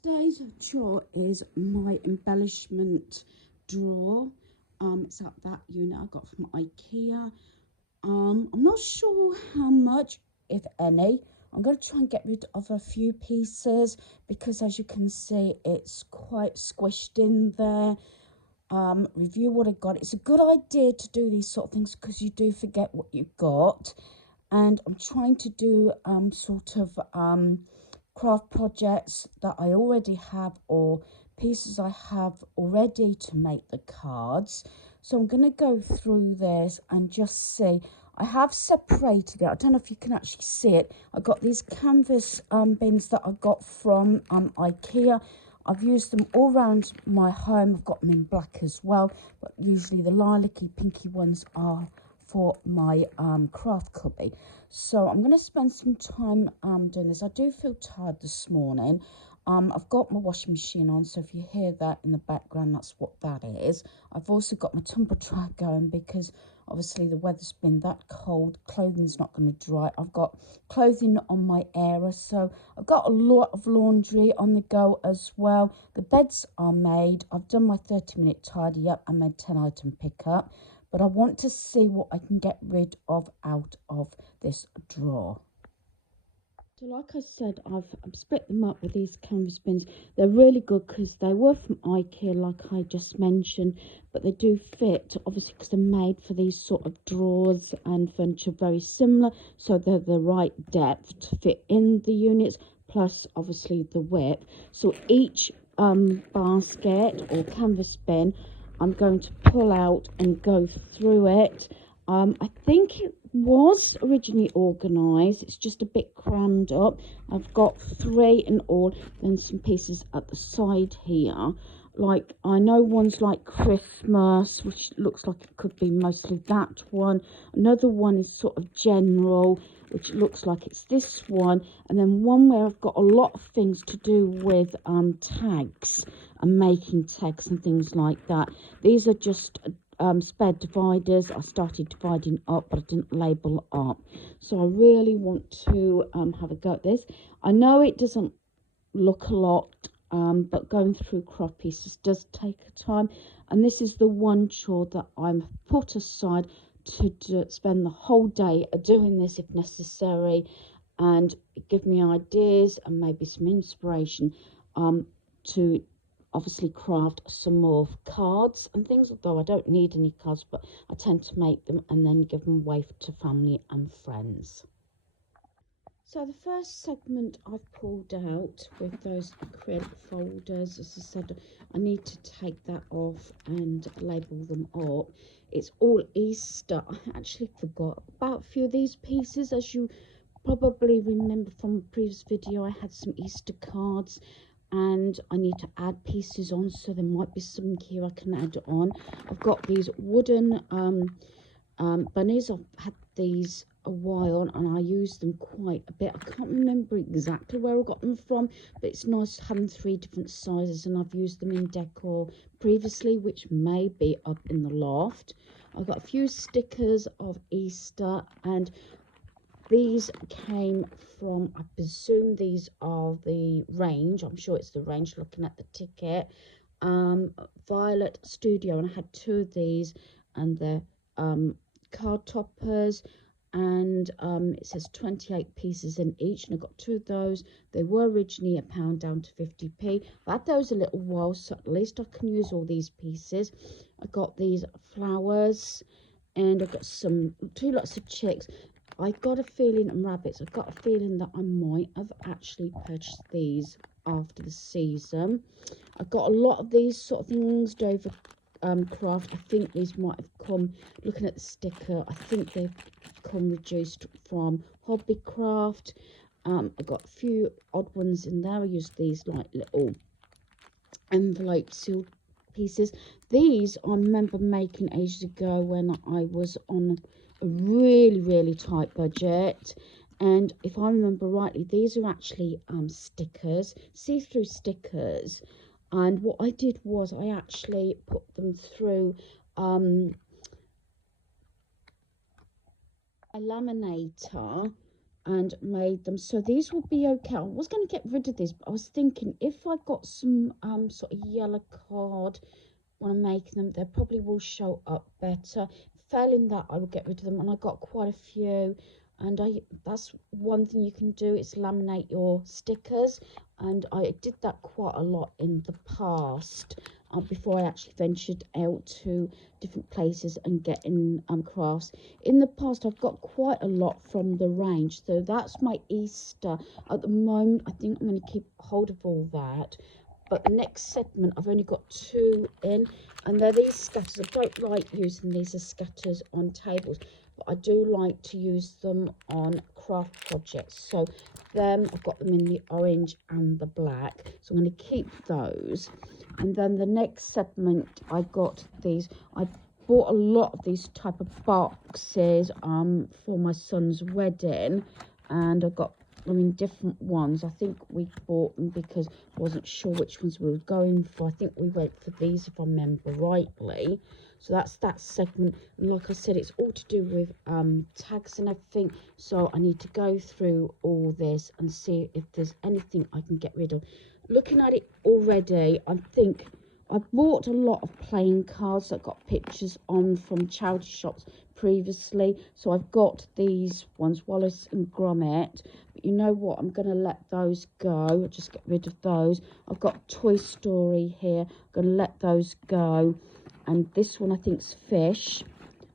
today's drawer is my embellishment drawer. It's at that unit I got from IKEA. I'm not sure how much, if any. I'm going to try and get rid of a few pieces because, as you can see, it's quite squished in there. Review what I got. It's a good idea to do these sort of things because you do forget what you got. And I'm trying to do craft projects that I already have or pieces I have already to make the cards. So I'm going to go through this and just see. I have separated it. I don't know if you can actually see it. I got these canvas bins that I got from IKEA. I've used them all around my home. I've got them in black as well, but usually the lilac-y, pinky ones are for my craft cubby. So I'm going to spend some time doing this. I do feel tired this morning. I've got my washing machine on, so if you hear that in the background, that's what that is. I've also got my tumble dryer going because obviously the weather's been that cold. Clothing's not going to dry. I've got clothing on my airer, so I've got a lot of laundry on the go as well. The beds are made. I've done my 30-minute tidy up. I made 10-item pickup. But I want to see what I can get rid of out of this drawer. So like I said, I've split them up with these canvas bins. They're really good because they were from IKEA, like I just mentioned, but they do fit, obviously, because they're made for these sort of drawers and furniture very similar. So they're the right depth to fit in the units, plus obviously the width. So each basket or canvas bin, I'm going to pull out and go through it. I think it was originally organised. It's just a bit crammed up. I've got 3 in all, then some pieces at the side here. Like, I know one's like Christmas, which looks like it could be mostly that one. Another one is sort of general, which looks like it's this one. And then one where I've got a lot of things to do with tags and making tags and things like that. These are just spare dividers. I started dividing up, but I didn't label up. So I really want to have a go at this. I know it doesn't look a lot, but going through craft pieces does take time. And this is the one chore that I'm put aside to spend the whole day doing this if necessary, and give me ideas and maybe some inspiration to obviously craft some more cards and things, although I don't need any cards, but I tend to make them and then give them away to family and friends. So the first segment I've pulled out with those acrylic folders, as I said, I need to take that off and label them up. It's all Easter. I actually forgot about a few of these pieces. As you probably remember from a previous video, I had some Easter cards and I need to add pieces on, so there might be some here I can add on. I've got these wooden bunnies. I've had these a while and I use them quite a bit. I can't remember exactly where I got them from, but it's nice having 3 different sizes, and I've used them in decor previously, which may be up in the loft. I've got a few stickers of Easter, and these came from, I presume these are the range. I'm sure it's the range looking at the ticket. Violet Studio, and I had 2 of these, and they're card toppers, and it says 28 pieces in each, and I got 2 of those. They were originally £1 down to 50p. I had those a little while, so at least I can use all these pieces. I got these flowers, and I got 2 lots of chicks. I got a feeling, and rabbits, I got a feeling that I might have actually purchased these after the season. I got a lot of these sort of things, Dover craft. I think these might have come, looking at the sticker, I think they've come reduced from Hobbycraft. I got a few odd ones in there. I used these like little envelope sealed pieces. These I remember making ages ago when I was on a really tight budget, and if I remember rightly, these are actually stickers, see-through stickers. And what I did was I actually put them through a laminator and made them. So these will be okay. I was going to get rid of these, but I was thinking if I got some sort of yellow card when I make them, they probably will show up better. Failing that, I will get rid of them, and I got quite a few. And that's one thing you can do, is laminate your stickers, and I did that quite a lot in the past, before I actually ventured out to different places and getting crafts. In the past, I've got quite a lot from the range, so that's my Easter. At the moment, I think I'm going to keep hold of all that. But the next segment, I've only got 2 in, and they're these scatters. I don't like using these as scatters on tables, but I do like to use them on craft projects. So them, I've got them in the orange and the black, so I'm going to keep those. And then the next segment, I got these. I bought a lot of these type of boxes for my son's wedding, and I got them in different ones. I think we bought them because I wasn't sure which ones we were going for. I think we went for these, if I remember rightly. So that's that segment. And like I said, it's all to do with tags and everything. So I need to go through all this and see if there's anything I can get rid of. Looking at it already, I think I've bought a lot of playing cards that got pictures on from charity shops previously. So I've got these ones, Wallace and Gromit. But you know what? I'm going to let those go. I'll just get rid of those. I've got Toy Story here. I'm going to let those go. And this one I think's Fish.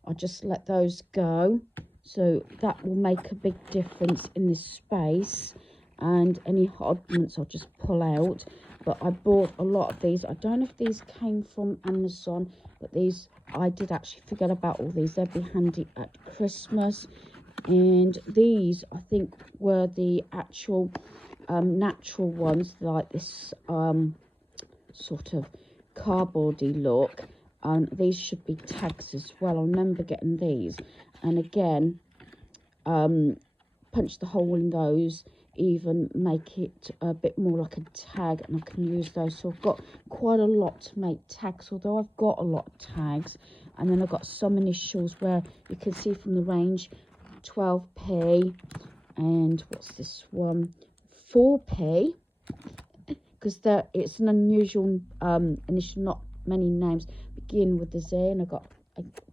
I'll just let those go. So that will make a big difference in this space. And any oddments I'll just pull out. But I bought a lot of these. I don't know if these came from Amazon, but these, I did actually forget about all these. They'd be handy at Christmas. And these, I think, were the actual natural ones, like this sort of cardboardy look. These should be tags as well. I remember getting these. And again, punch the hole in those, even make it a bit more like a tag, and I can use those. So I've got quite a lot to make tags, although I've got a lot of tags. And then I've got some initials where you can see from the range 12p, and what's this one, 4p, because it's an unusual initial. Not many names begin with the Z, and I got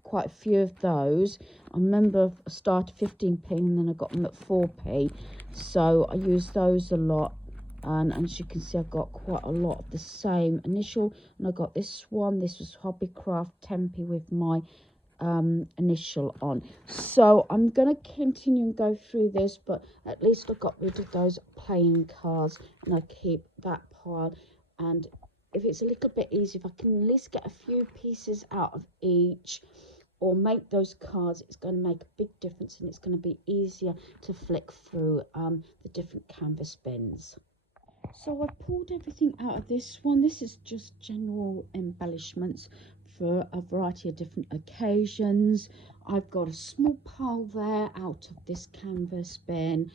quite a few of those. I remember I started 15p and then I got them at 4p, so I use those a lot. And as you can see, I've got quite a lot of the same initial. And I got this one, this was Hobbycraft 10p with my initial on. So I'm going to continue and go through this, but at least I got rid of those playing cards, and I keep that pile. And if it's a little bit easy, if I can at least get a few pieces out of each, or make those cards, it's going to make a big difference, and it's going to be easier to flick through the different canvas bins. So I pulled everything out of this one. This is just general embellishments for a variety of different occasions. I've got a small pile there out of this canvas bin.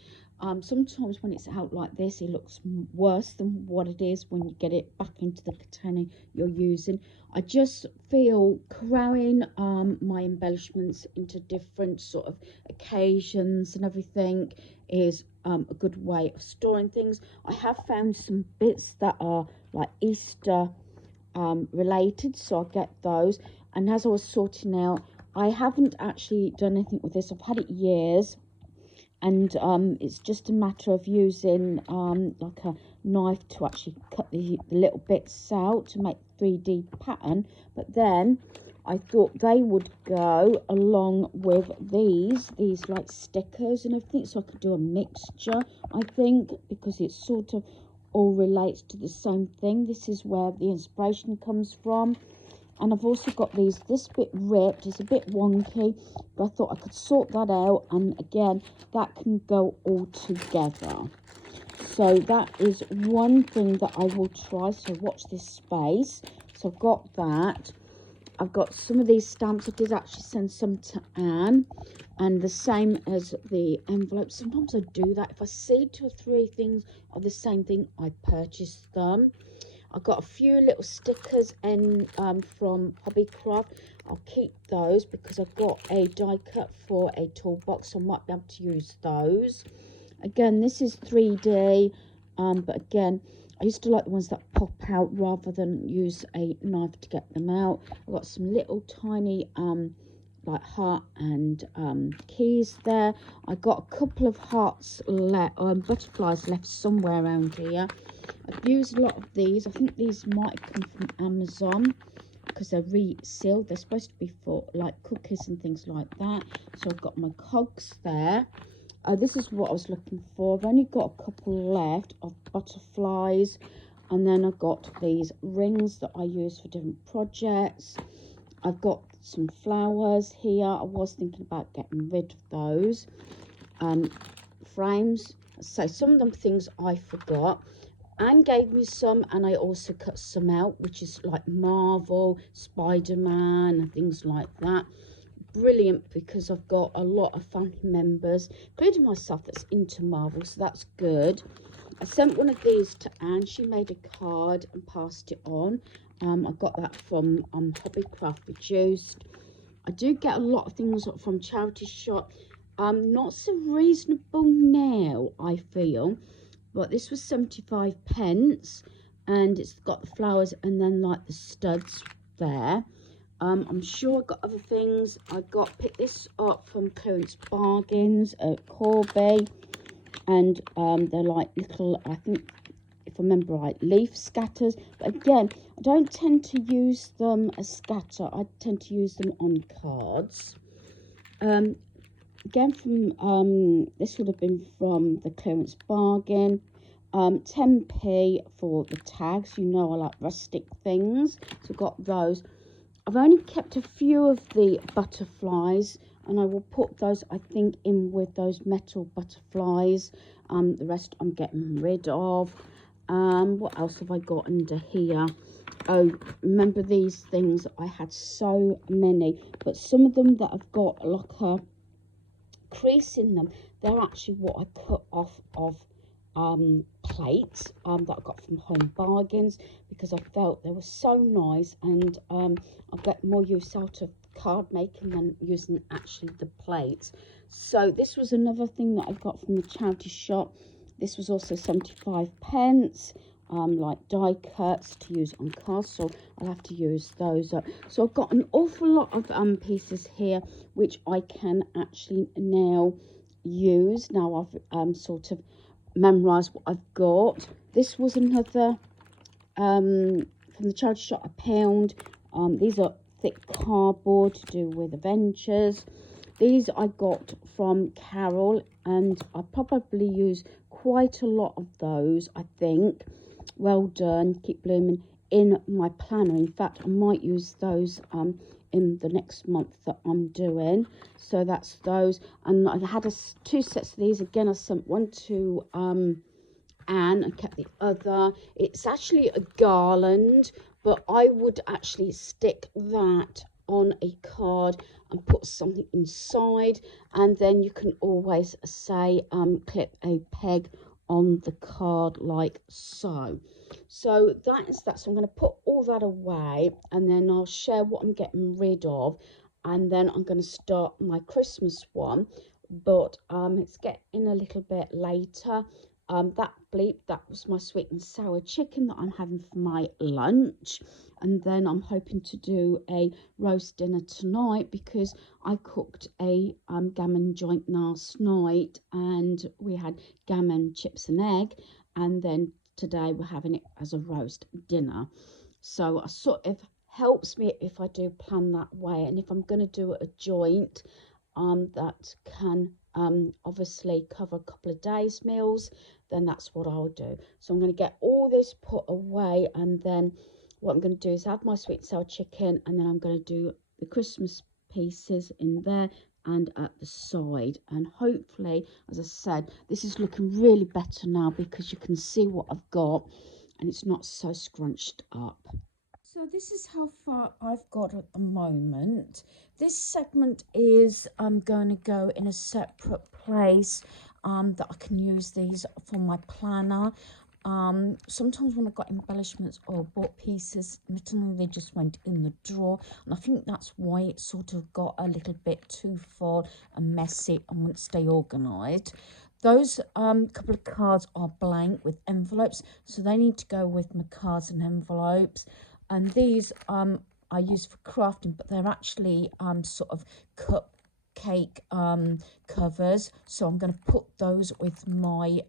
Sometimes when it's out like this, it looks worse than what it is when you get it back into the container you're using. I just feel crowing my embellishments into different sort of occasions and everything is a good way of storing things. I have found some bits that are like Easter related, so I'll get those. And as I was sorting out, I haven't actually done anything with this. I've had it years, and it's just a matter of using like a knife to actually cut the little bits out to make 3D pattern. But then I thought they would go along with these like stickers and everything, so I could do a mixture, I think, because it sort of all relates to the same thing. This is where the inspiration comes from. And I've also got this bit ripped, it's a bit wonky, but I thought I could sort that out, and again, that can go all together. So that is one thing that I will try, so watch this space. So I've got that. I've got some of these stamps. I did actually send some to Anne, and the same as the envelopes. Sometimes I do that. If I see 2 or 3 things are the same thing, I purchase them. I got a few little stickers in from Hobbycraft. I'll keep those because I've got a die cut for a toolbox, so I might be able to use those. Again, this is 3D, but again, I used to like the ones that pop out rather than use a knife to get them out. I've got some little tiny like heart and keys there. I got a couple of hearts butterflies left somewhere around here. I've used a lot of these. I think these might come from Amazon because they're resealed. They're supposed to be for like cookies and things like that. So I've got my cogs there. This is what I was looking for. I've only got a couple left of butterflies, and then I've got these rings that I use for different projects. I've got some flowers here. I was thinking about getting rid of those frames. So some of them things I forgot. Anne gave me some, and I also cut some out, which is like Marvel, Spider-Man and things like that. Brilliant, because I've got a lot of family members, including myself, that's into Marvel, so that's good. I sent one of these to Anne. She made a card and passed it on. I got that from Hobbycraft Reduced. I do get a lot of things from charity shop. Not so reasonable now, I feel, but this was 75p, and it's got the flowers and then like the studs there. I'm sure I got other things. I picked this up from Clearance Bargains at Corby, and they're like little, I think, if I remember right, leaf scatters. But again, I don't tend to use them as scatter. I tend to use them on cards. Again, from this would have been from the Clearance Bargain. 10p for the tags. You know I like rustic things, so got those. I've only kept a few of the butterflies, and I will put those, I think, in with those metal butterflies. The rest I'm getting rid of. What else have I got under here? Oh, remember these things? I had so many, but some of them that I've got like a crease in them, they're actually what I cut off of plates that I got from Home Bargains, because I felt they were so nice, and I get more use out of card making than using actually the plates. So this was another thing that I got from the charity shop. This was also 75p, like die cuts to use on cards, so I'll have to use those up. So I've got an awful lot of pieces here which I can actually now use. Now I've sort of memorised what I've got. This was another from the charity shop, £1. These are thick cardboard to do with Adventures. These I got from Carol, and I probably use quite a lot of those, I think. Well done, keep blooming, in my planner. In fact, I might use those in the next month that I'm doing. So that's those. And I had two sets of these. Again, I sent one to Anne and kept the other. It's actually a garland, but I would actually stick that on a card and put something inside, and then you can always say clip a peg on the card like so. So that is that. So I'm going to put all that away, and then I'll share what I'm getting rid of, and then I'm going to start my Christmas one, but it's getting a little bit later. That was my sweet and sour chicken that I'm having for my lunch, and then I'm hoping to do a roast dinner tonight because I cooked a gammon joint last night, and we had gammon, chips and egg, and then today we're having it as a roast dinner. So I sort of helps me if I do plan that way, and if I'm going to do a joint that can obviously cover a couple of days meals, then that's what I'll do. So I'm going to get all this put away, and then what I'm going to do is have my sweet and sour chicken, and then I'm going to do the Christmas pieces in there and at the side. And hopefully, as I said, this is looking really better now because you can see what I've got and it's not so scrunched up. So this is how far I've got at the moment. This segment is going to go in a separate place that I can use these for my planner. sometimes when I've got embellishments or bought pieces, originally they just went in the drawer, and I think that's why it sort of got a little bit too full and messy and wouldn't stay organised. Those couple of cards are blank with envelopes, so they need to go with my cards and envelopes. And these I use for crafting, but they're actually sort of cupcake covers, so I'm going to put those with my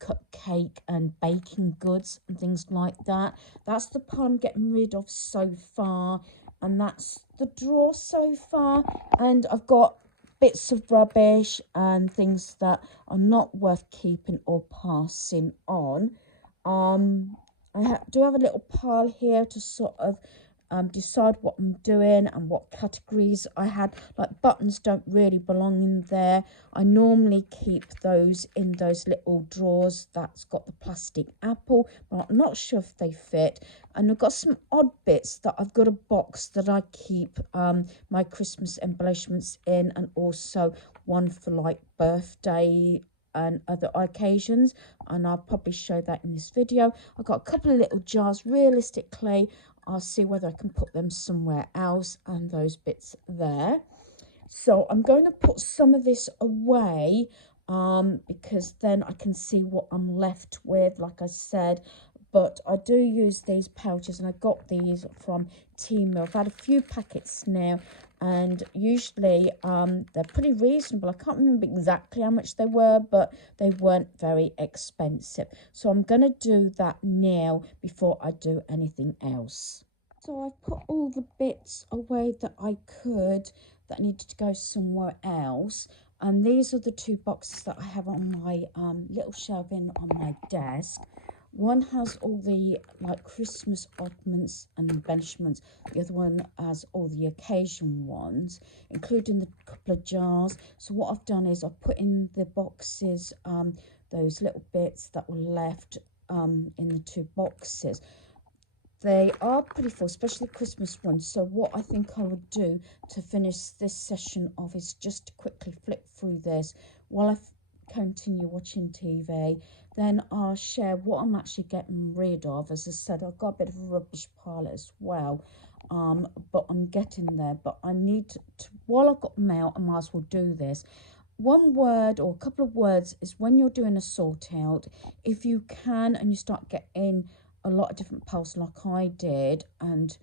cupcake and baking goods and things like that. That's the pile I'm getting rid of so far, and that's the drawer so far. And I've got bits of rubbish and things that are not worth keeping or passing on. I do have a little pile here to sort of decide what I'm doing and what categories I had. Like buttons don't really belong in there. I normally keep those in those little drawers that's got the plastic apple, but I'm not sure if they fit. And I've got some odd bits that I've got a box that I keep my Christmas embellishments in, and also one for like birthday and other occasions, and I'll probably show that in this video. I've got a couple of little jars. Realistically, I'll see whether I can put them somewhere else, and those bits there. So I'm going to put some of this away because then I can see what I'm left with, like I said. But I do use these pouches, and I got these from Temu. I've had a few packets now, and usually they're pretty reasonable. I can't remember exactly how much they were, but they weren't very expensive. So I'm going to do that now before I do anything else. So I've put all the bits away that I could that needed to go somewhere else. And these are the two boxes that I have on my little shelving on my desk. One has all the like Christmas oddments and embellishments. The other one has all the occasion ones, including the couple of jars. So what I've done is I've put in the boxes those little bits that were left in the two boxes. They are pretty full, especially the Christmas ones. So what I think I would do to finish this session off is just to quickly flip through this while I continue watching TV. Then I'll share what I'm actually getting rid of. As I said, I've got a bit of a rubbish pile as well, but I'm getting there. But I need to, while I've got them out, I might as well do this. One word or a couple of words is when you're doing a sort out, if you can and you start getting a lot of different piles like I did, and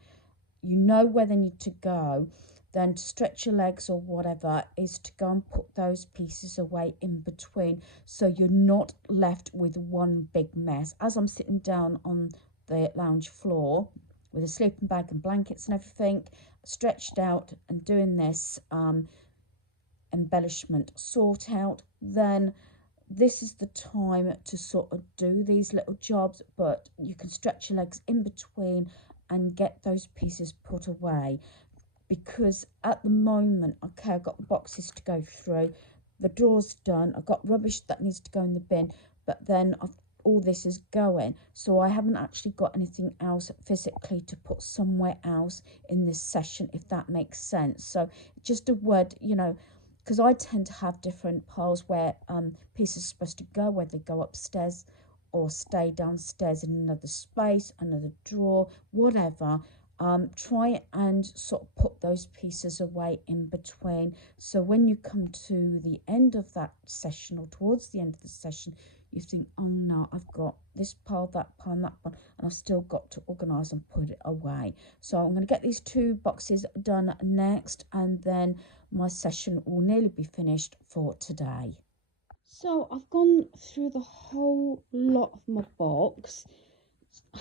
you know where they need to go, then to stretch your legs or whatever is to go and put those pieces away in between, so you're not left with one big mess. As I'm sitting down on the lounge floor with a sleeping bag and blankets and everything stretched out and doing this embellishment sort out, then this is the time to sort of do these little jobs, but you can stretch your legs in between and get those pieces put away. Because at the moment, okay, I've got the boxes to go through, the drawer's done, I've got rubbish that needs to go in the bin, but then all this is going, so I haven't actually got anything else physically to put somewhere else in this session, if that makes sense. So just a word, you know, because I tend to have different piles where pieces are supposed to go, whether they go upstairs or stay downstairs in another space, another drawer, whatever. Try and sort of put those pieces away in between, so when you come to the end of that session or towards the end of the session, you think, oh no, I've got this pile, that pile, and that pile, and I've still got to organise and put it away. So I'm going to get these two boxes done next, and then my session will nearly be finished for today. So I've gone through the whole lot of my box.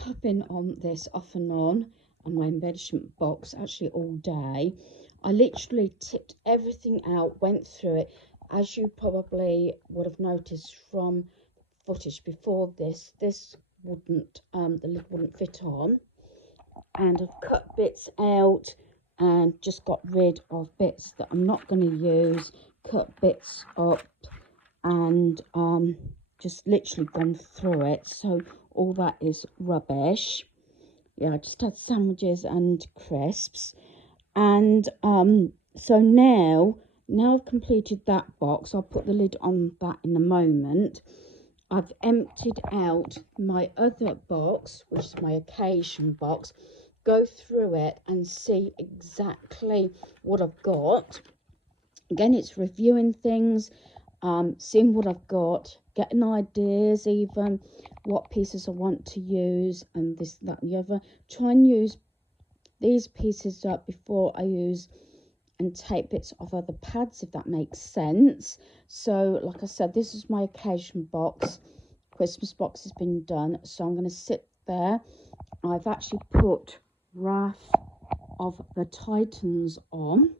I've been on this off and on my embellishment box actually all day. I literally tipped everything out, went through it. As you probably would have noticed from footage before this wouldn't, the lid wouldn't fit on, and I've cut bits out and just got rid of bits that I'm not going to use, cut bits up, and just literally gone through it. So all that is rubbish. Yeah, I just had sandwiches and crisps. And so now I've completed that box. I'll put the lid on that in a moment. I've emptied out my other box, which is my occasion box, go through it and see exactly what I've got. Again, it's reviewing things, seeing what I've got, getting ideas, even what pieces I want to use, and this, that, and the other. Try and use these pieces up before I use and take bits of other pads, if that makes sense. So, like I said, this is my occasion box. Christmas box has been done, so I'm going to sit there. I've actually put Wrath of the Titans on.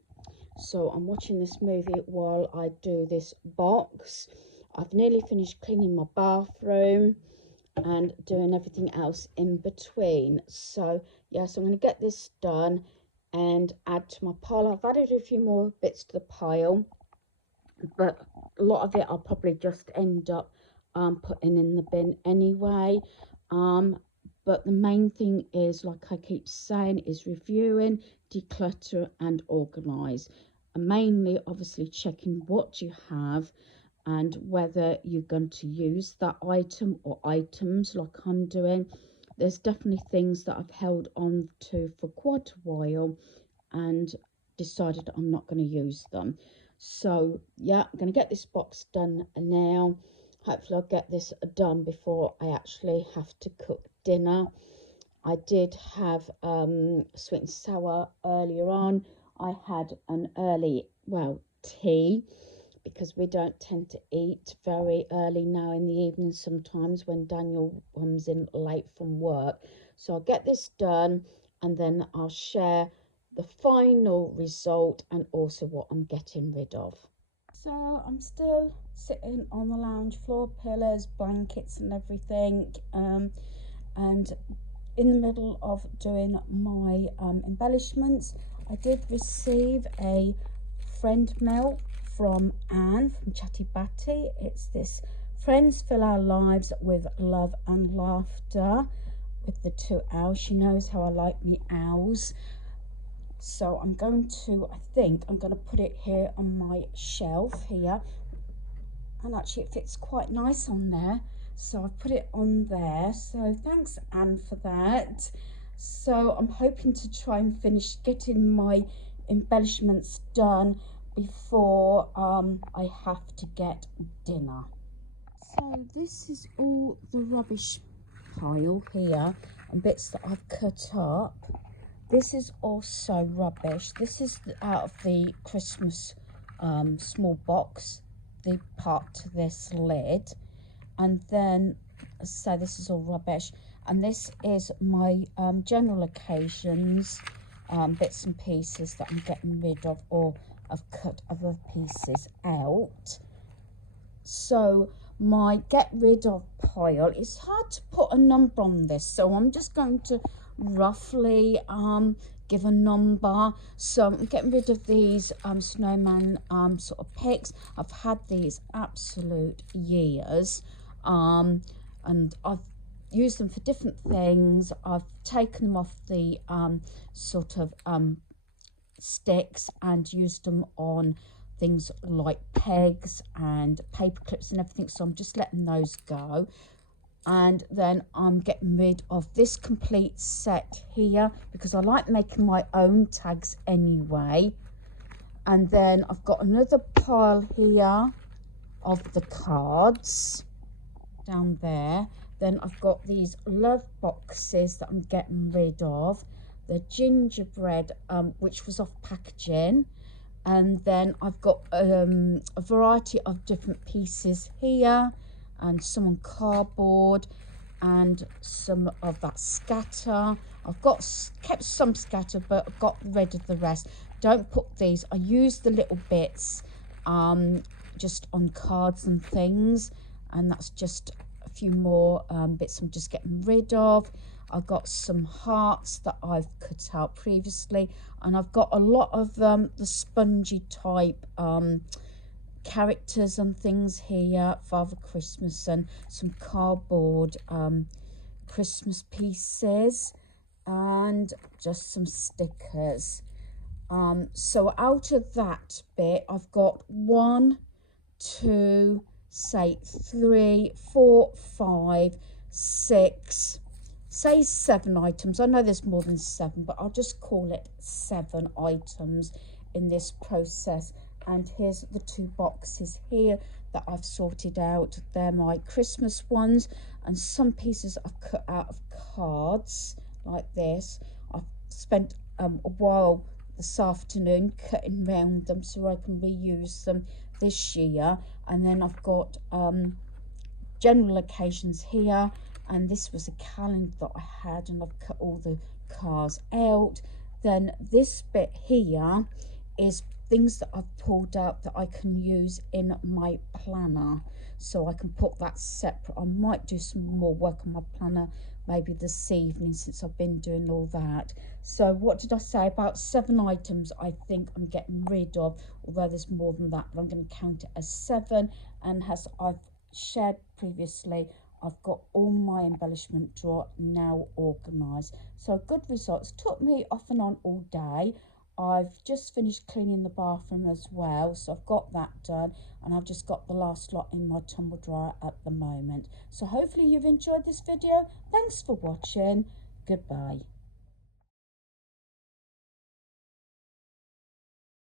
So I'm watching this movie while I do this box. I've nearly finished cleaning my bathroom and doing everything else in between. So yes, I'm going to get this done and add to my pile. I've added a few more bits to the pile, but a lot of it I'll probably just end up putting in the bin anyway. But the main thing is, like I keep saying, is reviewing, declutter and organise. And mainly, obviously, checking what you have and whether you're going to use that item or items like I'm doing. There's definitely things that I've held on to for quite a while and decided I'm not going to use them. So yeah, I'm going to get this box done now. Hopefully I'll get this done before I actually have to cook dinner. I did have sweet and sour earlier on. I had an early, well, tea, because we don't tend to eat very early now in the evening sometimes when Daniel comes in late from work. So I'll get this done and then I'll share the final result and also what I'm getting rid of. So I'm still sitting on the lounge floor, pillows, blankets and everything, and in the middle of doing my embellishments. I did receive a friend mail from Anne from Chatty Batty. It's this Friends Fill Our Lives with Love and Laughter with the 2 owls. She knows how I like me owls. So I'm going to, I think I'm going to put it here on my shelf here, and actually it fits quite nice on there, so I've put it on there. So thanks Anne for that. So I'm hoping to try and finish getting my embellishments done before I have to get dinner. So this is all the rubbish pile here and bits that I've cut up. This is also rubbish. This is out of the Christmas small box, the part to this lid. And then, so this is all rubbish. And this is my general occasions, bits and pieces that I'm getting rid of, or I've cut other pieces out. So my get rid of pile, it's hard to put a number on this, so I'm just going to roughly give a number. So I'm getting rid of these snowman sort of picks. I've had these absolute years, and I've used them for different things. I've taken them off the sort of sticks and used them on things like pegs and paper clips and everything, so I'm just letting those go. And then I'm getting rid of this complete set here because I like making my own tags anyway. And then I've got another pile here of the cards down there. Then I've got these love boxes that I'm getting rid of, the gingerbread which was off packaging, and then I've got a variety of different pieces here, and some on cardboard, and some of that scatter. I've kept some scatter, but I've got rid of the rest. Don't put these, I use the little bits just on cards and things, and that's just a few more bits I'm just getting rid of. I've got some hearts that I've cut out previously, and I've got a lot of the spongy type characters and things here, Father Christmas, and some cardboard Christmas pieces, and just some stickers. So out of that bit, I've got 1, 2, say 3, 4, 5, 6, say 7 items. I know there's more than 7, but I'll just call it 7 items in this process. And here's the 2 boxes here that I've sorted out. They're my Christmas ones, and some pieces I've cut out of cards like this. I've spent a while this afternoon cutting round them so I can reuse them this year. And then I've got general occasions here, and this was a calendar that I had, and I've cut all the cards out. Then this bit here is things that I've pulled out that I can use in my planner, so I can put that separate. I might do some more work on my planner maybe this evening, since I've been doing all that. So what did I say? About 7 items I think I'm getting rid of, although there's more than that, but I'm going to count it as 7. And as I've shared previously, I've got all my embellishment drawer now organised. So good results. Took me off and on all day. I've just finished cleaning the bathroom as well, so I've got that done, and I've just got the last lot in my tumble dryer at the moment. So hopefully you've enjoyed this video. Thanks for watching. Goodbye.